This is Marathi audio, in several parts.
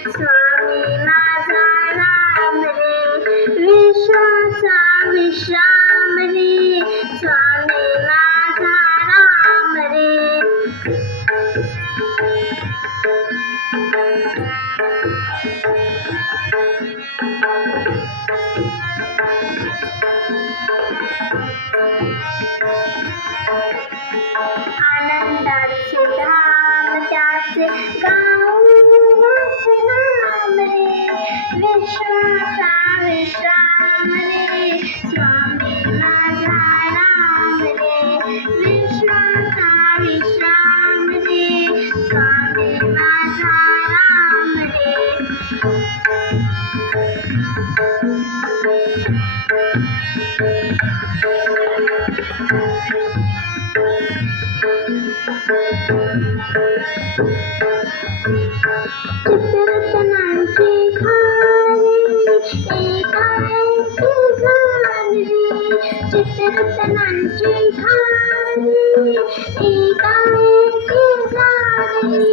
स्वामी माझा राम रे, विश्वाचा विश्राम रे, स्वामी माझा राम रे. आनंदाचे धाम त्याचे गाऊच नाम रे, विश्वाचा विश्राम रे, स्वामी माझा राम रे, विश्वाचा विश्राम रे, स्वामी माझा राम रे. चित्ररत्नांची खारी एकाएकी झाली रे, चित्ररत्नांची खारी एकाएकी झाली,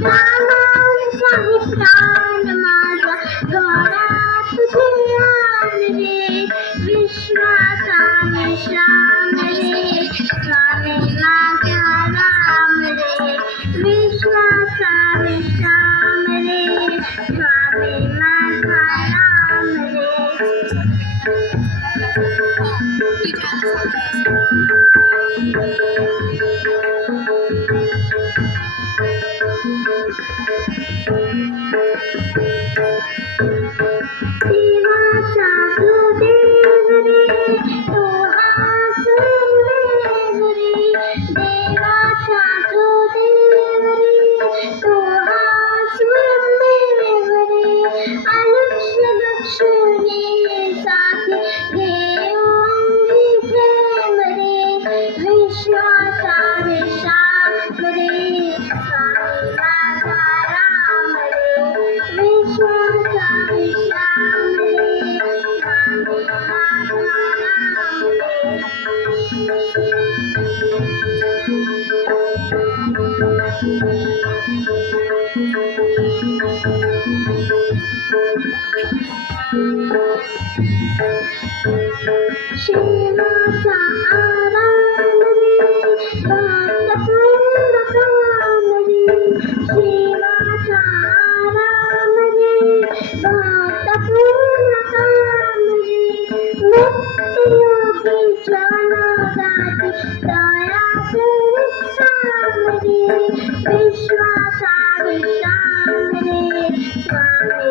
प्राणांचाही प्राण माझा घरात तुझे आण रे, विश्वाचा विश्राम रे, स्वामी माझा राम रे, विश्वाचा विश्राम रे, स्वामी माझा राम रे. देवाचा तू देव रे, तो हा स्वयंदेव रे, देवाचा तू देव रे, तो हा स्वयंदेव रे, अलक्ष लक्ष्मी साथी घेऊ अंगी प्रेम रे, विश्वाचा विश्राम रे, स्वामी माझा राम रे, विश्वाचा विश्राम रे, स्वामी माझा राम शिवाचा आराम रे, भक्तपूर्ण काम रे, शिवाचा आराम रे, भक्तपूर्ण काम रे, मुक्तियोगीच्या नादाची दया करीत राम रे, विश्वाचा विश्राम रे, स्वामी